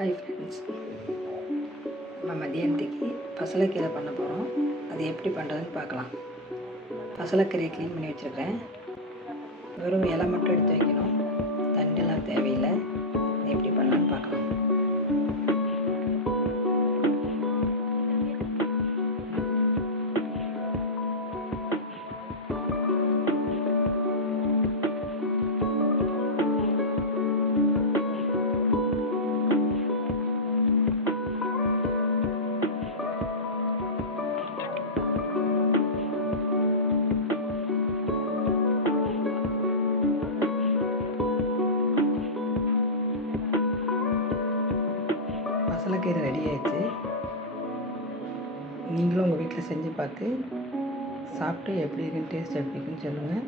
Hi friends, நம்ம மதியானத்துக்கு பசலைக்கீரை பண்ண போகிறோம். அது எப்படி பண்ணுறதுன்னு பார்க்கலாம். பசலைக்கீரையை க்ளீன் பண்ணி வச்சுருக்கேன். வெறும் இலை மட்டும் எடுத்து வைக்கணும், தண்டெல்லாம் தேவையில்லை. அது எப்படி பண்ணலான்னு பார்க்கலாம். பசலைக்கீரை ரெடி ஆயிடுச்சு. நீங்களும் உங்கள் வீட்டில் செஞ்சு பார்த்து சாப்பிட்டு எப்படி இருக்குன்னு, டேஸ்ட் எப்படி இருக்குன்னு சொல்லுங்கள்.